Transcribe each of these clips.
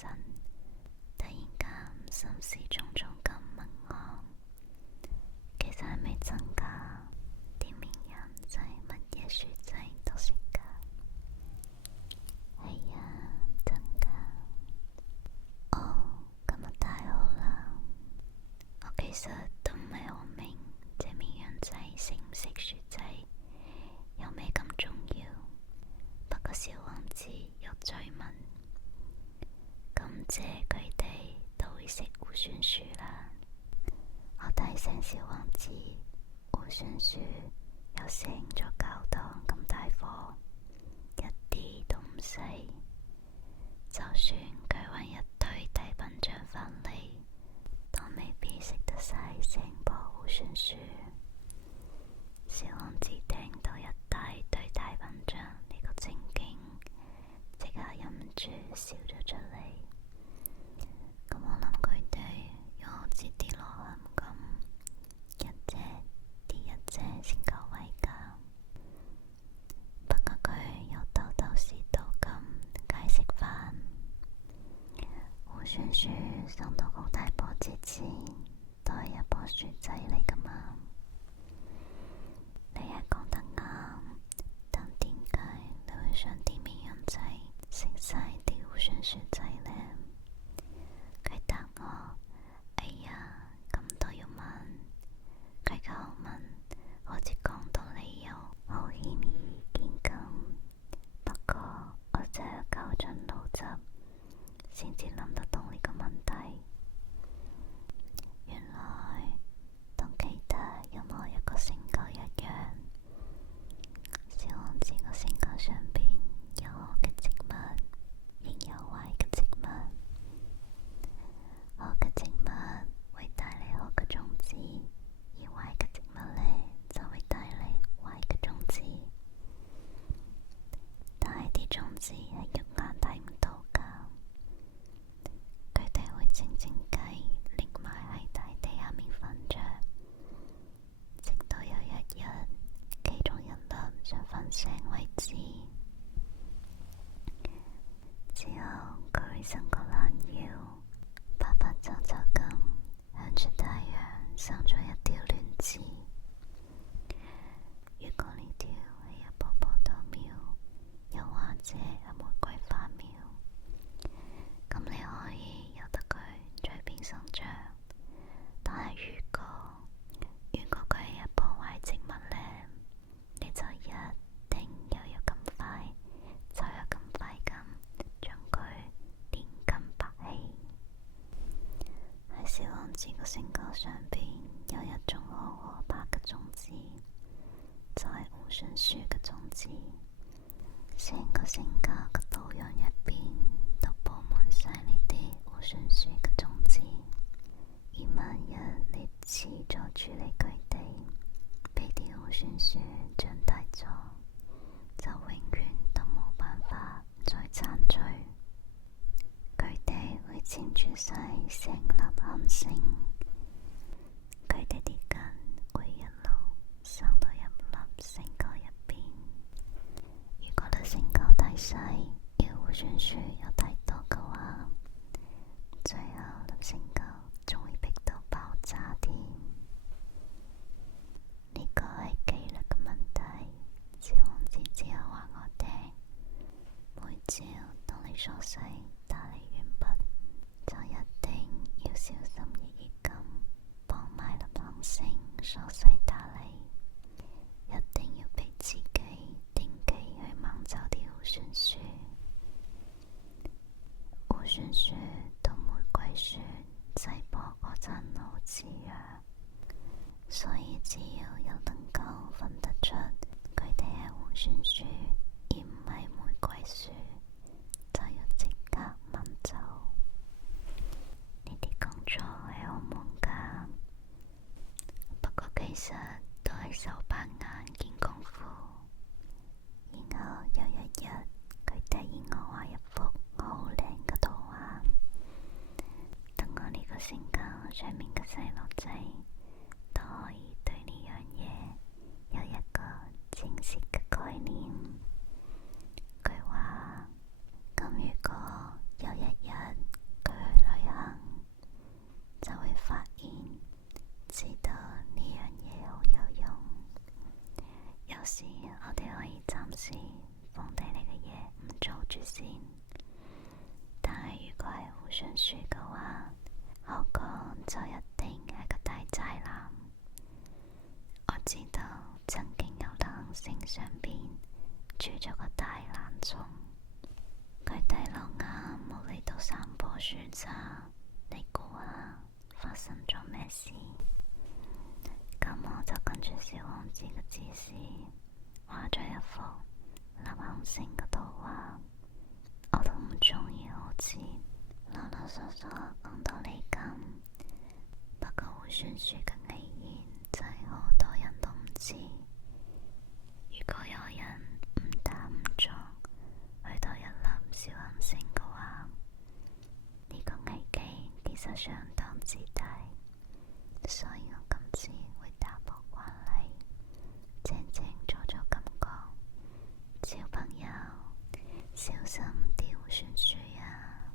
神，突然間心事重重咁問我，其實係咪真㗎？啲名人仔乜嘢書仔都識㗎？係啊，真㗎。哦，咁啊太好啦！我其實都唔係好明，隻名人仔識唔識書仔有咩咁重要。不過小王子又再問，咁即係佢哋都會識互傳書啦。我提醒小王子，互傳書有成咗教堂咁大課，一啲都唔細。就算佢搵一堆大笨象返嚟，都未必識得晒成部互傳書。小王子聽到一大堆大笨象呢個情景，即刻忍唔住笑咗出嚟。咁我諗佢哋又好似跌落陷咁，一隻跌一隻先夠位㗎。不過佢又兜兜是道咁解釋返，互傳書上到好大波之前，都係一棵樹仔嚟㗎嘛。你係講得啱，但點解你會想啲名人仔識晒啲互傳書仔呢？佢答我：哎呀，咁都要問？佢嘅口吻好似講到理由好顯而易見咁。不過我真係絞盡腦汁先至諗得到呢個問題。原來同其他任何一個性格一樣，小王子個性格上邊有好嘅植物，亦有壞嘅植物。好嘅植物會帶嚟好嘅種子，而壞嘅植物呢，就會帶嚟壞嘅種子。但係啲種子係肉眼睇唔到㗎，佢哋會靜靜雞匿埋喺大地下面瞓着，直到有一日其中一粒想瞓醒為止。之後佢會伸個懶腰，白白皺皺咁向住太陽生咗一條亂枝。如果呢條係一棵葡萄苗，又或者係玫瑰花苗，咁你可以由得佢隨便生長。但係如果佢係一棵壞植物呢，你就一定又要咁快咁將佢連根拔起。喺小王子個性格上邊有一種好可怕嘅種子，就係互傳書嘅種子。成個性格嘅土壤入邊都佈滿晒呢啲互傳書嘅種子。而萬一你遲咗處理佢哋，俾啲互傳書長大咗，就永遠都冇辦法再剷除。佢哋會纏住晒成粒杏性，佢哋啲根會一路生到一粒星球入邊。如果你星球太細，而互傳書又太多嘅話，最後粒星球仲會逼到爆炸添。呢個係紀律嘅問題。小王子之後話我聽，每朝當你梳洗打理完畢，就一定要小心翼翼咁幫埋粒杏星梳洗打理，一定要俾自己定期去掹走啲互傳書。互傳書同玫瑰樹細波嗰陣好似樣，所以只要有能夠分得出佢哋係互傳樹而唔係玫瑰樹，就要即刻掹走。呢啲工作係好忙㗎，不過其實都係手把眼見功夫。然後有一日，佢突然我畫一幅好靚嘅圖畫，等我呢個性格上面嘅細路仔都可以對呢樣嘢有一個清晰嘅概念。佢話：咁如果有一日順書嘅話，我講就一定係個大宅男。我知道曾經有流行星上邊住咗個大懶蟲，佢大老眼冇嚟到3棵樹咋，你估下發生咗咩事？咁我就跟住小王子嘅指示畫咗一幅流行星嘅圖畫。我都唔鍾意好似囉囉嗦嗦講到你咁，不過會算數嘅危言真係好多人都唔知。如果有人誤打誤撞去到一粒小行星嘅話，呢個危機其實相當之大，所以我今次會打破慣例，正正做咗咁講。小朋友小心啲算數啊！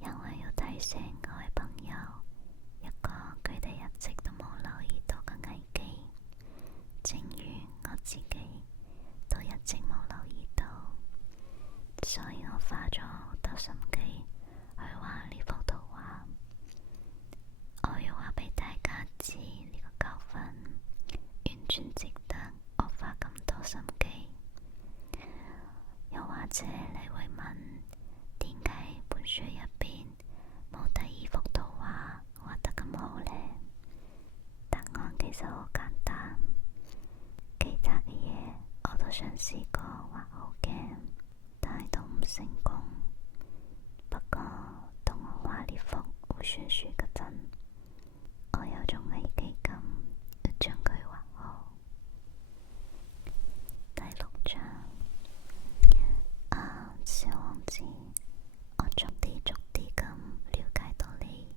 因為要提醒各位朋友一個佢哋一直都冇留意到嘅危機，正如我自己都一直冇留意到，所以我花咗好多心機去畫呢幅圖畫。我要話俾大家知，呢個教訓完全值得我花咁多心機。又或者你會問，點解本書入邊冇第二幅圖畫畫得咁好呢？答案其實好簡單，其他嘅嘢我都想試過畫好嘅，但係都唔成功。不過當我畫呢幅互算書嗰陣，我有種危機感，要將佢畫好。第6章。小王子，我逐啲咁了解到你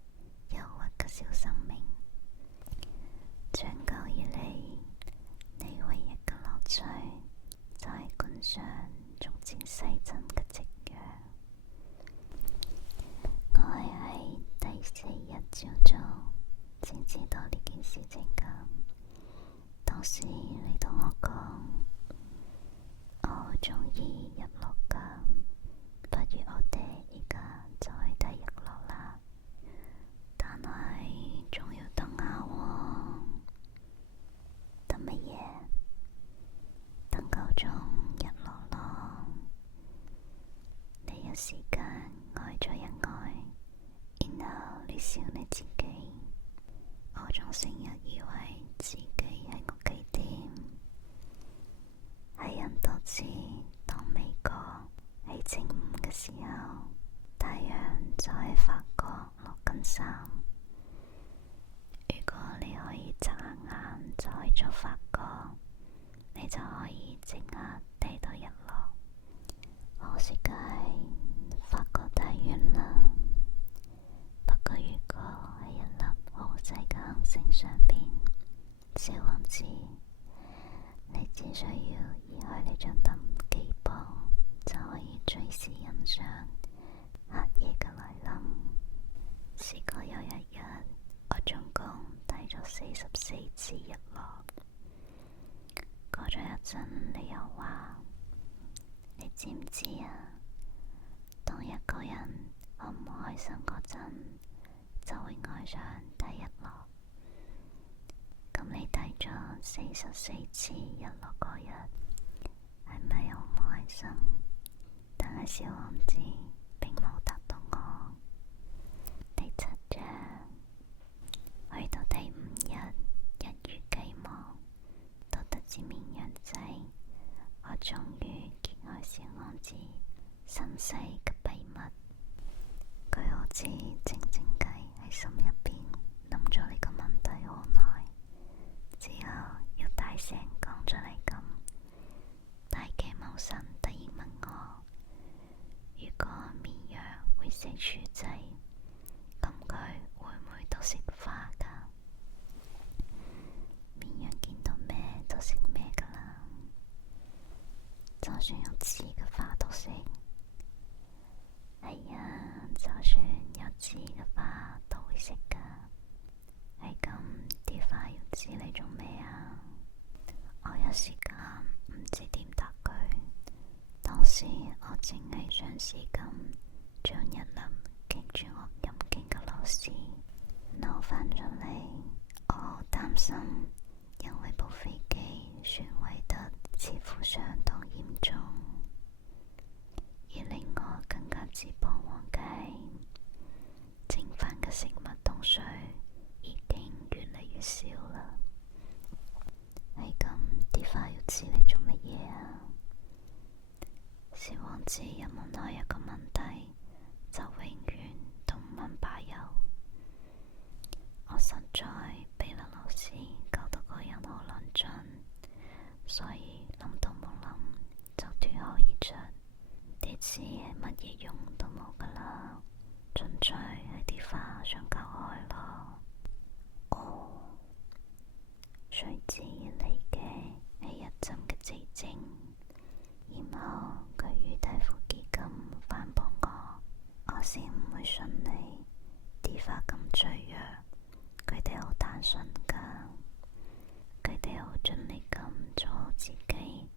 憂鬱嘅小生命。長久以嚟，你唯一嘅樂趣就係觀賞從前世珍嘅夕陽。我係喺第4日朝早先知道呢件事情㗎。當時你同我講，我好鍾意日落㗎，不如我哋而家就去睇日落啦。但係仲要等下喎。等乜嘢？等夠鐘日落咯。你一時間呆咗一呆，然後你笑你自己。我仲成日以為自己係屋企添。係人都知，當美國喺正午嘅時候，太陽就喺法國落緊山。如果你可以眨下眼就去咗法國，你就可以即刻睇到日落。可惜嘅係法國太遠啦。不過如果喺一粒好細嘅行星上邊，小王子，你只需要移開你張凳幾步，就可以隨時欣賞黑夜嘅來臨。試過有一日，我總共睇咗44次日落。過咗一陣，你又話，你知唔知啊？當一個人好唔開心嗰陣，就會愛上睇日落。咁你睇咗44次日落嗰日，係咪好唔開心？但係小王子並冇答到我。第7章，去到第5日，一如既往，都得知綿羊仔，我終於揭開小王子身世嘅秘密。佢好似靜靜雞喺心入邊諗咗呢個問題好耐，之後要大聲講出嚟咁。大嘅謀神突然問我，如果綿羊會食薯仔，咁佢會唔會都食花㗎？綿羊見到咩都食咩㗎啦，就算有刺嘅花都食。係啊，就算有刺嘅花都會食㗎。係咁，啲花要刺你做咩啊？我有時間唔知點答佢。當時我淨係嘗試咁將一粒棘住水已經越嚟越少啦。係咁，啲花要黐你做乜嘢啊？小王子一問開一個問題，就永遠都唔問罷休。我實在俾勒老師搞到個人好論盡，所以諗都冇諗就脫口而出，啲字乜嘢用都冇噶啦，純粹喺啲花上搞開咯。哦，隨之而嚟嘅係一陣嘅寂靜，然後佢語帶呼吸咁反駁我先唔會信你，啲花咁脆弱，佢哋好單純噶，佢哋好盡力咁做好自己，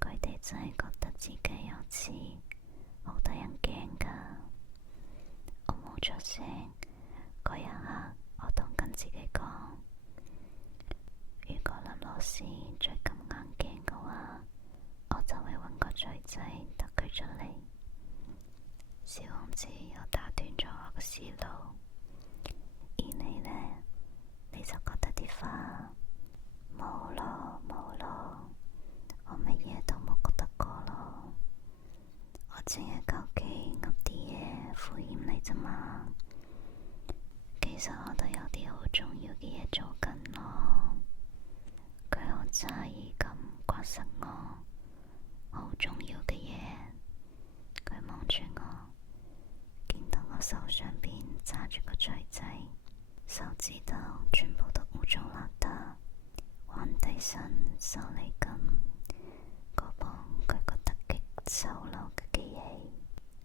佢哋真係覺得自己有刺，好得人驚噶。我冇出聲，嗰一刻我同緊自己講，如果勒老師再咁硬頸嘅話，我就會搵個錘仔突佢出嚟。小王子又打斷咗我嘅思路，而你呢？你就覺得啲花冇咯，我乜嘢都冇覺得過咯，我淨係求其噏啲嘢敷衍你咋嘛。其實我都有啲好重要嘅嘢做緊咯。佢好詫異咁刮實我，好重要嘅嘢。佢望住我，見到我手上邊揸住個錘仔，手指頭全部都污糟邋遢，彎低身手嚟咁嗰幫佢覺得極醜陋嘅機器。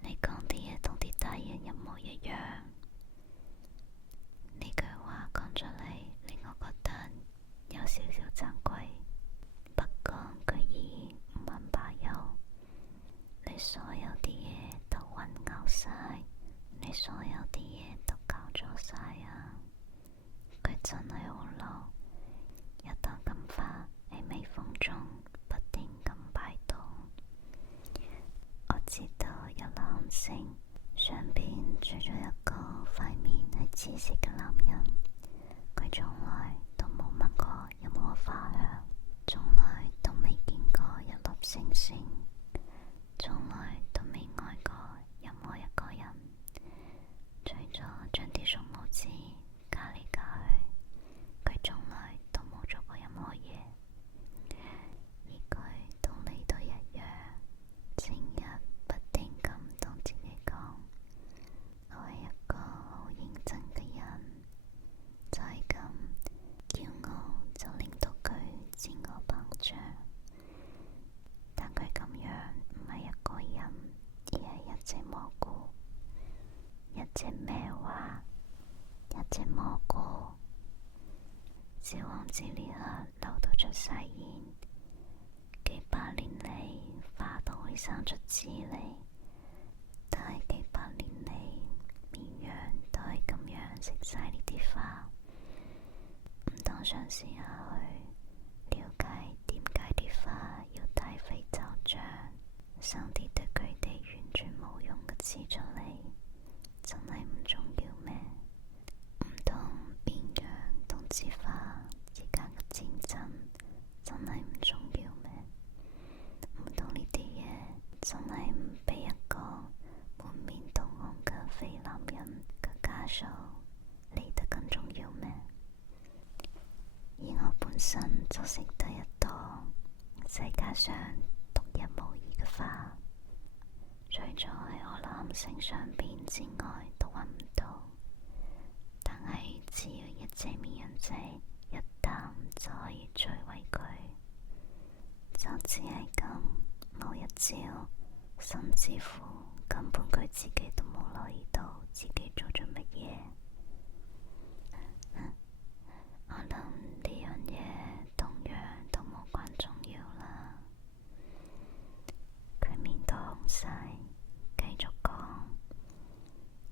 你講啲嘢同啲大人一模一樣。呢句話講出嚟，令我覺得有少少慚愧。不過佢依然唔肯罷休。你所有啲嘢都混淆晒，你所有啲嘢都搞錯晒啊！佢真係好嬲，一朵金花喺微風中不停咁擺動。我知道有藍星上邊住咗一個塊面係紫色嘅男人，佢從來都冇問過有冇花香，從來都未見過一粒星星，從來都未愛過任何一個人，除咗將啲樹木枝加嚟加去，佢從來都冇做過任何嘢。而佢同你都一樣，成日不停咁同自己講，我係一個好認真嘅人，就係咁驕傲就令到佢自我膨脹。但佢咁樣唔係一個人，而係一隻蘑菇。一隻咩話？一隻蘑菇。小王子呢刻流到出晒煙，幾百年嚟花都會生出枝嚟，但係幾百年嚟綿羊都係咁樣食晒呢啲花。唔當嘗試下去了解點解啲花要大費周章，生啲對佢哋完全冇用嘅刺出嚟，真係唔重要咩？唔通綿羊同枝花之間嘅戰爭真係唔重要咩？唔通呢啲嘢真係唔比一個滿面通紅嘅肥男人嘅家屬嚟得更重要咩？而我本身就識得一朵世界上獨一無二嘅花，除咗喺我藍星上邊之外都揾唔到。但係只要一隻綿羊仔一啖就可以摧毀佢，就只係咁冇一招，甚至乎根本佢自己都冇留意到自己做咗乜嘢。我諗呢樣嘢同樣都無關重要啦。佢面都紅晒，繼續講：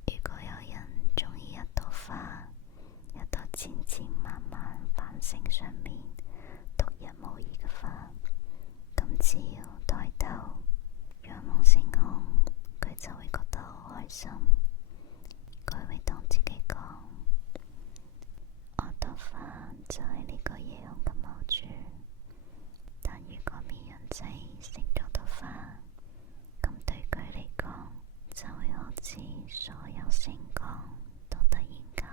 如果有人鍾意一朵花，一朵千千萬萬繁星上面獨一無二嘅花，咁只要抬頭仰望星空，佢就會覺得好開就係呢個夜空嘅墓主。但如果綿羊仔食咗朵花，咁對佢嚟講就會好似所有星光都突然間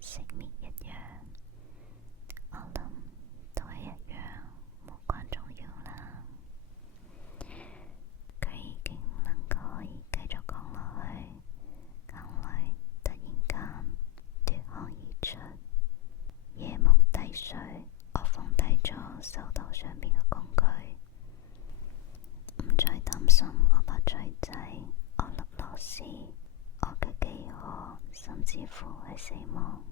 熄滅一樣。我諗都係一樣，無關重要啦。佢已經唔能夠可以繼續講落去，眼淚突然間奪眶而出，夜幕低垂，我放低咗手頭上邊嘅工具，唔再擔心我把錘仔、我粒螺絲、我嘅飢渴，甚至乎係死亡，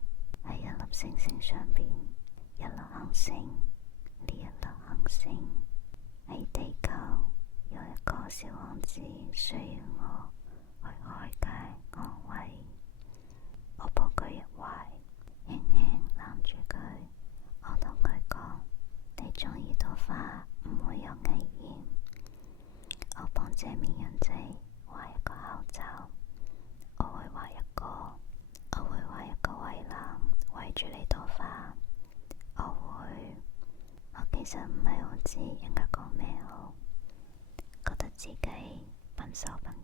喺一粒星星上邊，一粒行星，呢一粒行星喺地球有一個小王子需要我去開解安慰。我抱佢入懷，輕輕攬住佢，我同佢講：你鍾意朵花唔會有危險。我幫這綿羊仔畫一個口罩，我會畫一個圍欄圍住呢朵花。我其實唔係好知應該講咩好，覺得自己笨手笨